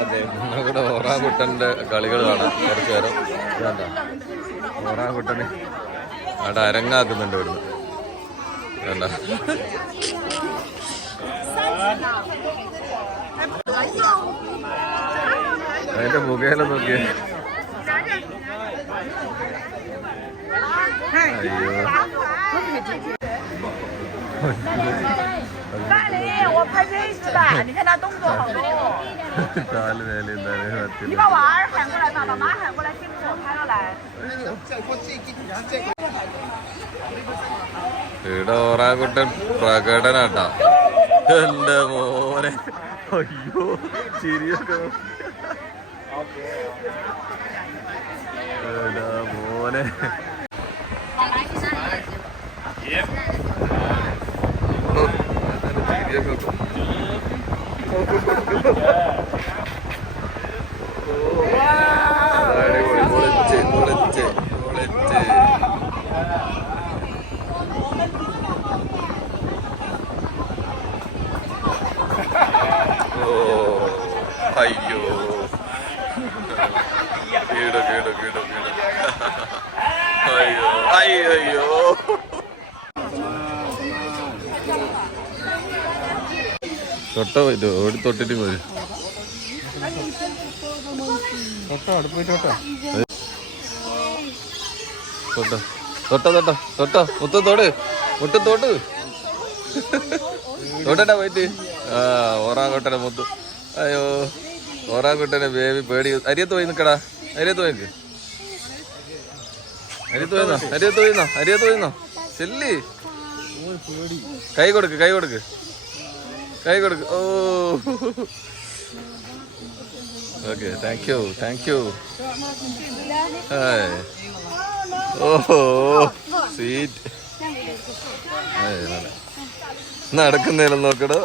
അതെ, ഇവിടെ ഓറാങ്കുട്ടൻ്റെ കളികൾ കാണാം. കുറച്ച് നേരം വേണ്ട, ഓറാങ്കുട്ടന് അവിടെ അരങ്ങാക്കുന്നുണ്ട് ഇവിടുന്ന്. വേണ്ട, അതിന്റെ മുഖേന നോക്കിയേ. അയ്യോ, കാല് വേല ഇവിടെ ഓറാങ്കുട്ടൻ പ്രകടനാട്ടാ. എന്റെ മോനെ, അയ്യോ ശരിയൊക്കെ മോനെ. അയ്യോ, കീടോ കീടോ കീടോ കീടോ. അയ്യോ അയ്യോ അയ്യോ. തൊട്ടോ ഇത് ഓടി തൊട്ടിട്ട് പോയി. തൊട്ടോ അടുപ്പ് തൊട്ടോ തൊട്ടോ തൊട്ടോ തൊട്ടോ തൊട്ടോ മുട്ടത്തോട് മുട്ടത്തോട്ട് തൊട്ടട്ടാ പോയിട്ട്. ഓറാങ്കുട്ടനെ മുത്തു. അയ്യോ, ഓറാങ്കുട്ടനെ ബേബി പേടി. അരിയത്ത് പോയി നിക്കടാ, അരിയത്ത് പോയിക്ക്. അരിയത്ത് പോയിന്നോ, അരിയത്ത് പോയിന്നോ, അരിയത്ത് പോയിന്നോ. ചെല്ലി, കൈ കൊടുക്ക്, കൈ കൊടുക്ക്, കൈ കൊടുക്ക്. ഓ okay, thank you, thank you. ഓഹോ സ്വീറ്റ്. നടക്കുന്നേലും നോക്കടോ.